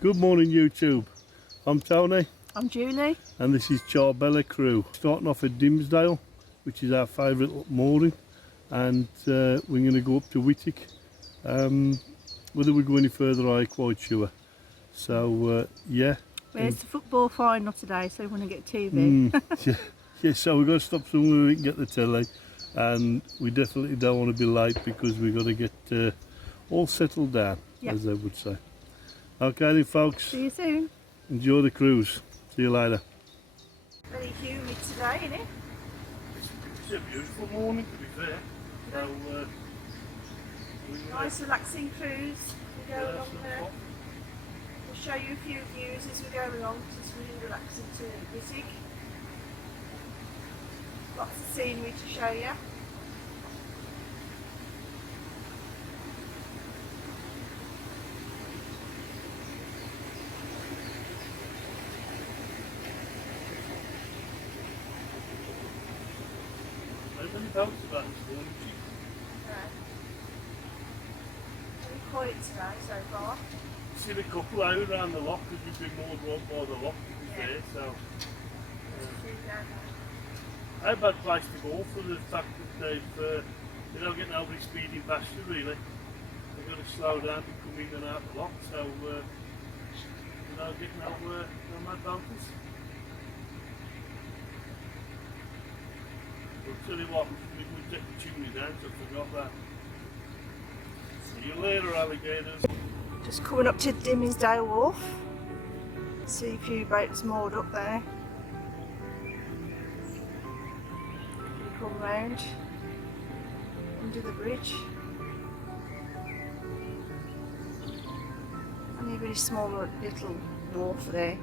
Good morning YouTube, I'm Tony I'm Julie. and this is Charbella Crew. Starting off at Dimmingsdale, which is our favourite mooring, and we're going to go up to Wightwick. Whether we go any further I ain't quite sure. So yeah. Where's the football final today, so we want to get TV. Yeah, so we've got to stop somewhere we can get the telly, and we definitely don't want to be late because we've got to get all settled down, as they would say. Okay then folks, See you soon. enjoy the cruise. See you later. Very humid today, isn't it? It's a beautiful morning to be fair. So, Nice relaxing cruise. We go along there. We'll show you a few views as we go along, because it's really relaxing to visit. Lots of scenery to show you. Many boats about this morning. Very quiet today so far. Seen a couple out around the lock because we've been moored right by the lock to be fair, so how bad place to go for the fact that they don't get nobody speeding past you really. They've got to slow down to come in and out the lock, so you don't get no mad bumpers. I'll tell you what, we would take the chimney down, so I forgot that. See you later, alligators. Just coming up to Dimmingsdale Wharf. See a few boats moored up there. We come round under the bridge. Only a very small little wharf there.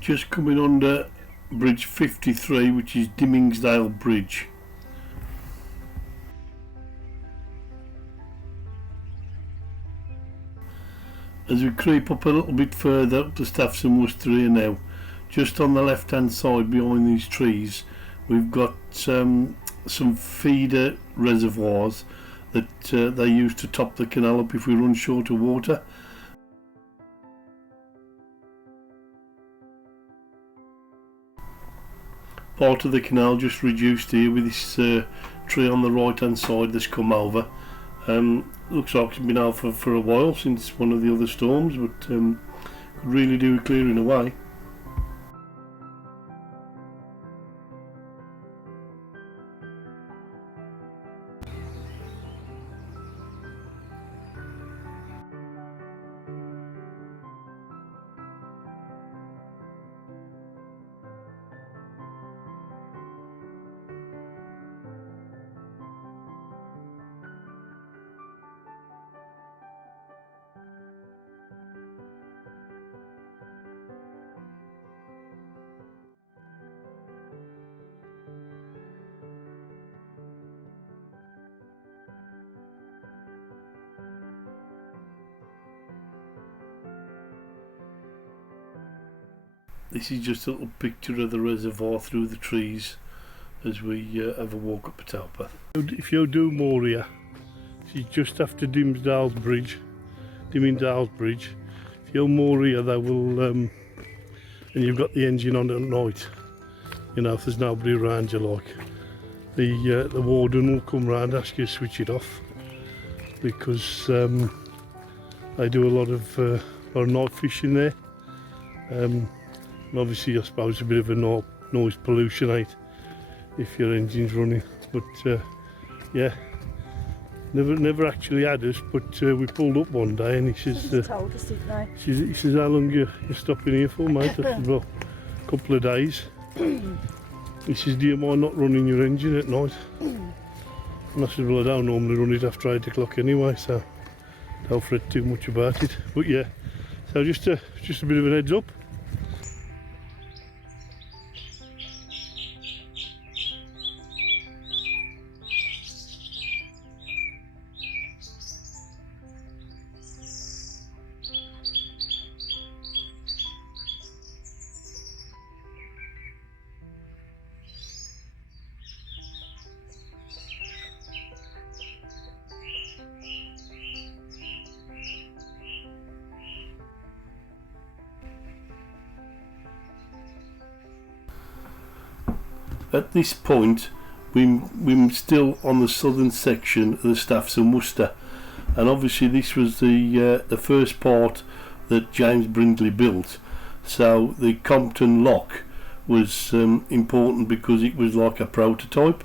Just coming under bridge 53, which is Dimmingsdale Bridge. As we creep up a little bit further up to Staffordshire Worcester here now, just on the left hand side behind these trees we've got some feeder reservoirs that they use to top the canal up if we run short of water. Part of the canal just reduced here with this tree on the right hand side that's come over. Looks like it's been out for a while since one of the other storms, but could really do with clearing away. This is just a little picture of the reservoir through the trees as we have a walk up the towpath. If you do moor here, she's just after Dimmingsdale Bridge. If you moor here, they will, and you've got the engine on at night, you know, if there's nobody around you, like, the warden will come round, ask you to switch it off, because they do a lot of night fishing there. And obviously I suppose a bit of a noise pollution if your engine's running, but yeah, never actually had us, but we pulled up one day and he says, Told us, didn't they? he says, how long you stopping here for, mate? I said, well, a couple of days. He says, do you mind not running your engine at night? And I said, well, I don't normally run it after 8 o'clock anyway, so don't fret too much about it. But yeah, so just a bit of an heads up. at this point we're still on the southern section of the Staffordshire Worcester, and obviously this was the first part that James Brindley built. So the Compton lock was important because it was like a prototype.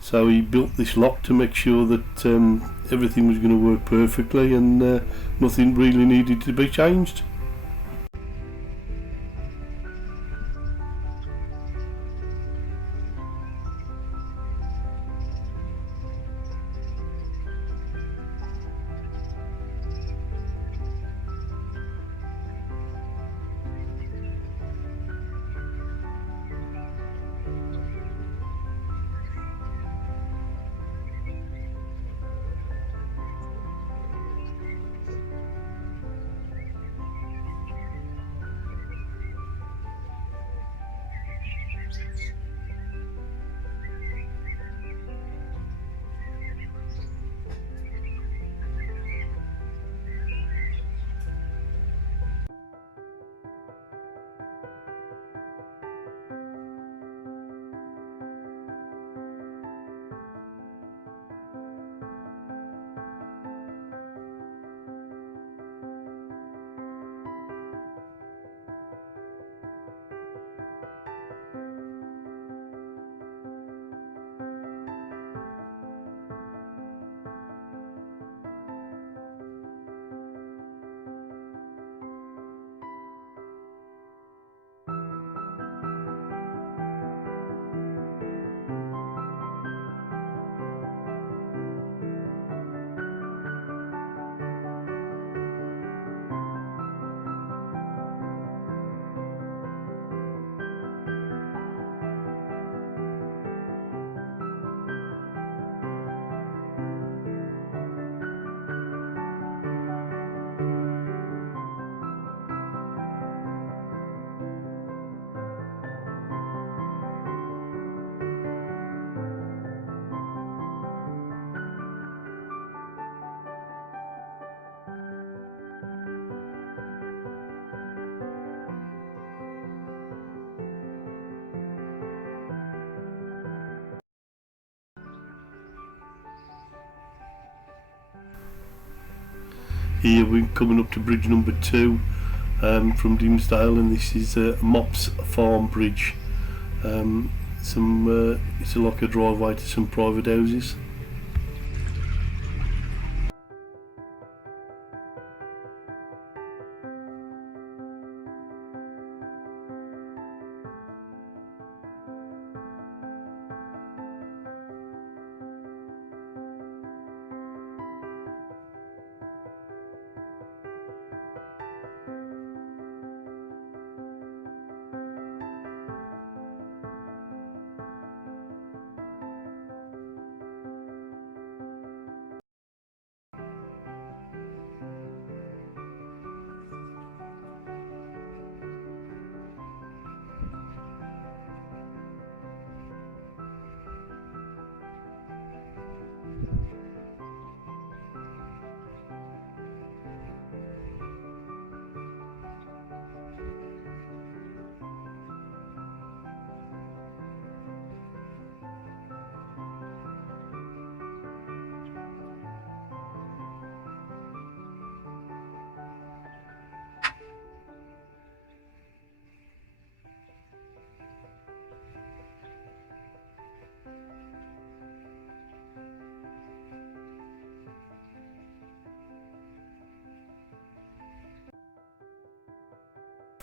So he built this lock to make sure that everything was going to work perfectly, and nothing really needed to be changed. Here we're coming up to bridge number 2 from Dimmingsdale, and this is Mops farm bridge. It's like a driveway to some private houses.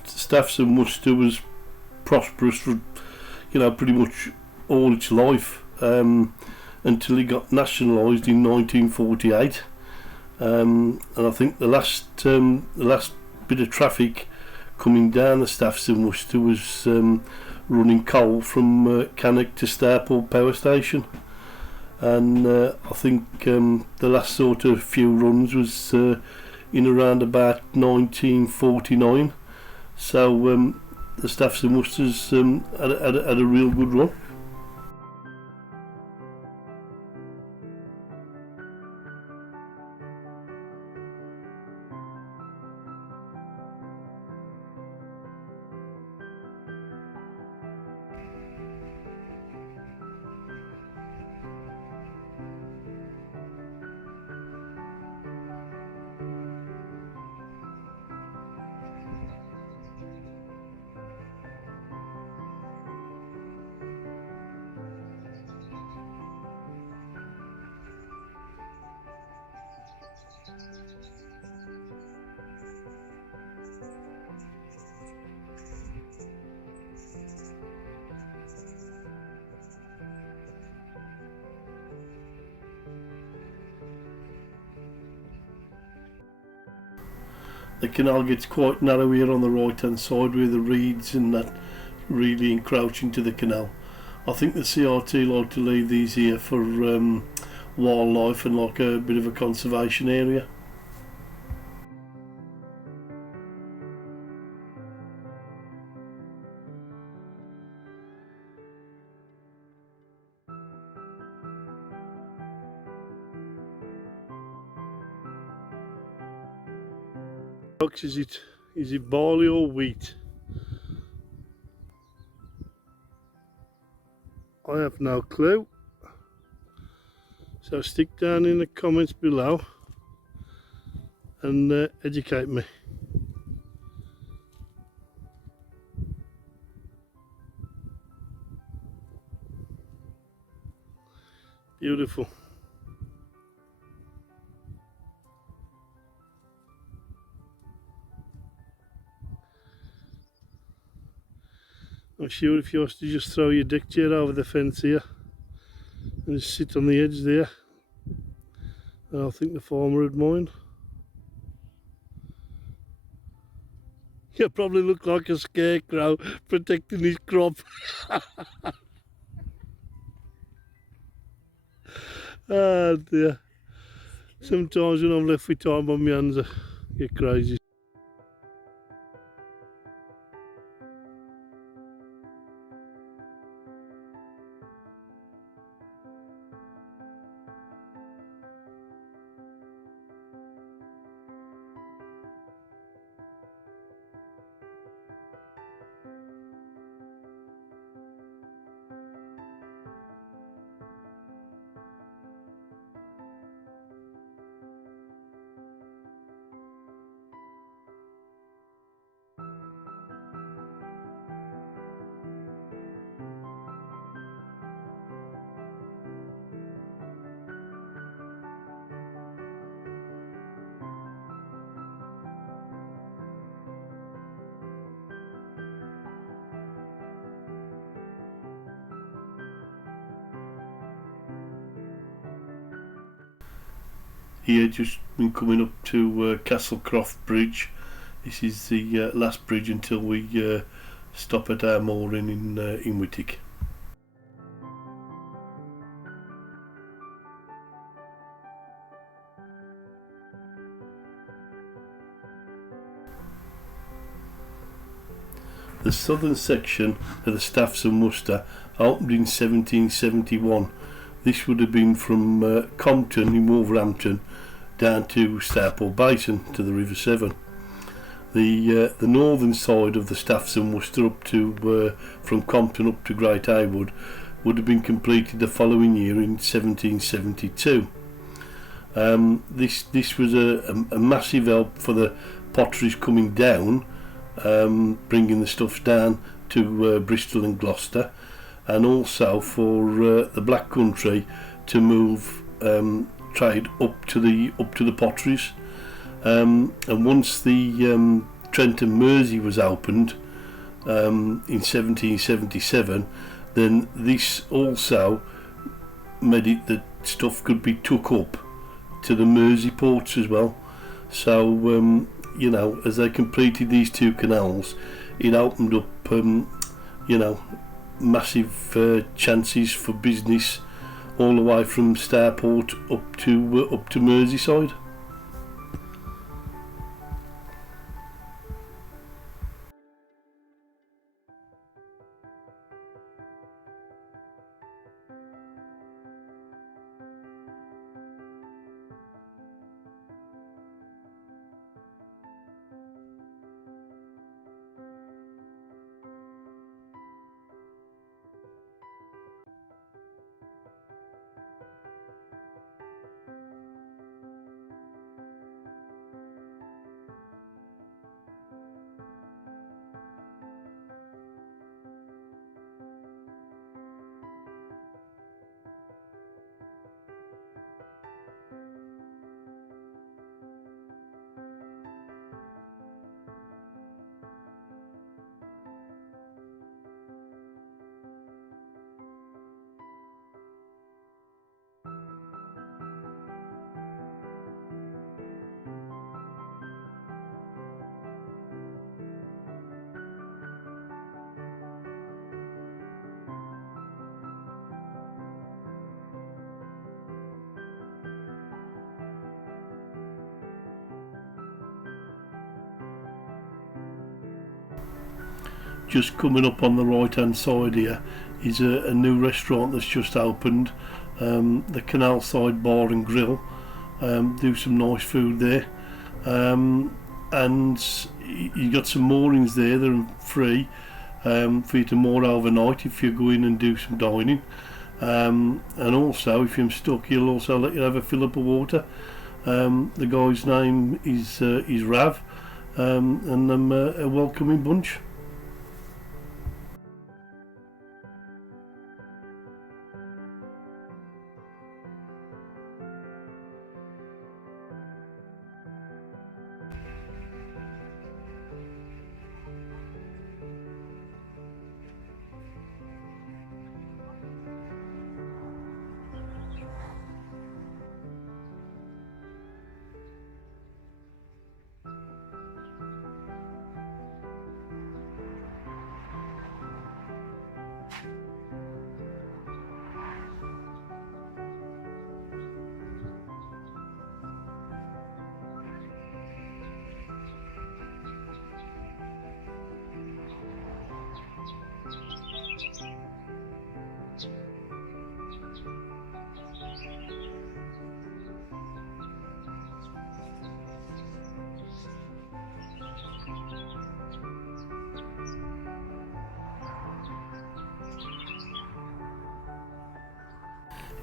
Staffordshire Worcester was prosperous for, pretty much all its life, until it got nationalised in 1948. And I think the last bit of traffic coming down the Staffordshire Worcester was running coal from Cannock to Starport power station, and I think the last sort of few runs was in around about 1949. So the Staffs and Worcesters had a real good run. the canal gets quite narrow here on the right hand side where the reeds and that really encroach into the canal. I think the CRT like to leave these here for wildlife and like a bit of a conservation area. Is it barley or wheat? I have no clue. So stick down in the comments below and educate me. Beautiful. I'm sure if you was to just throw your deck chair over the fence here and just sit on the edge there, I think the farmer would mind. You probably look like a scarecrow protecting his crop. Oh dear. Sometimes when I'm left with time on my hands I get crazy. Here, just been coming up to Castlecroft Bridge. This is the last bridge until we stop at our mooring in Wightwick. The southern section of the Staffs and Worcester opened in 1771. This would have been from Compton in Wolverhampton down to Stourport Basin to the River Severn. The northern side of the Staffs and Worcester up to from Compton up to Great Haywood would have been completed the following year in 1772. This was a massive help for the potteries coming down, bringing the stuff down to Bristol and Gloucester, and also for the Black Country to move trade up to the potteries. And once the Trent and Mersey was opened in 1777, then this also made it that stuff could be took up to the Mersey ports as well. So you know, as they completed these two canals, it opened up you know, massive chances for business all the way from Stourport up to Merseyside. just coming up on the right hand side here is a new restaurant that's just opened, the Canal Side Bar and Grill. Do some nice food there, and you got some moorings there that are free for you to moor overnight if you go in and do some dining, and also if you're stuck he'll also let you have a fill up of water. The guy's name is Rav, and I'm a welcoming bunch.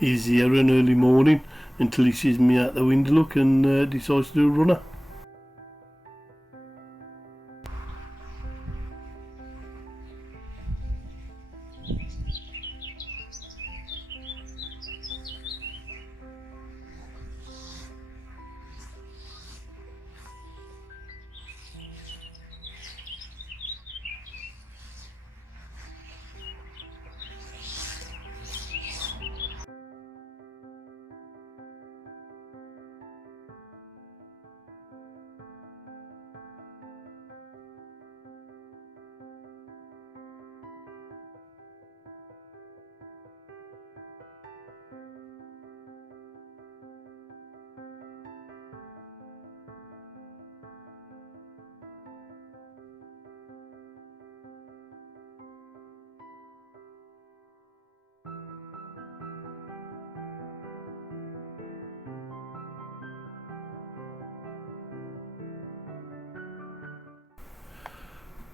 He's here an early morning until he sees me out the window look and decides to do a runner.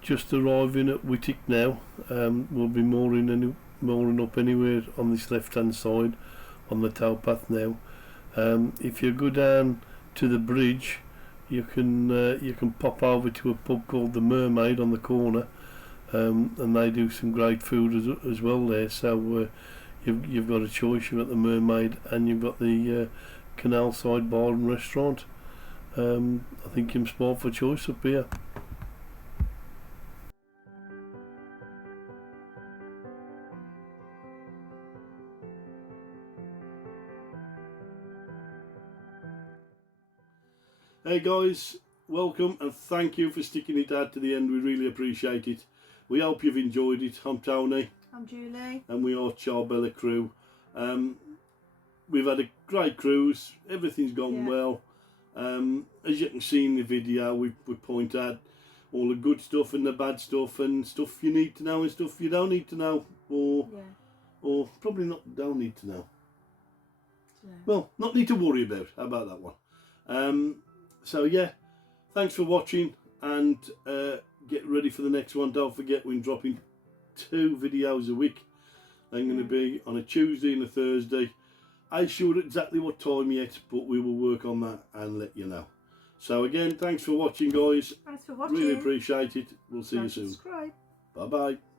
Just arriving at Wightwick now. We'll be mooring up anywhere on this left hand side on the towpath now. If you go down to the bridge, you can pop over to a pub called the Mermaid on the corner, and they do some great food as well there. So you've got a choice. You've got the Mermaid and you've got the Canal Side Bar and Restaurant. I think you're spoiled for choice up here. Hey guys, welcome and thank you for sticking it out to the end. We really appreciate it. We hope you've enjoyed it. I'm Tony. I'm Julie. And we are Charbella Crew. We've had a great cruise. Everything's gone well. As you can see in the video, we point out all the good stuff and the bad stuff and stuff you need to know and stuff you don't need to know, or probably not don't need to know. Well, not need to worry about. How about that one? So yeah, thanks for watching, and get ready for the next one. Don't forget we're dropping 2 videos a week. They're going to be on a Tuesday and a Thursday. I'm sure exactly what time yet, but we will work on that and let you know. So again, thanks for watching guys. Thanks for watching. Really appreciate it. We'll see you soon. Subscribe. Bye bye.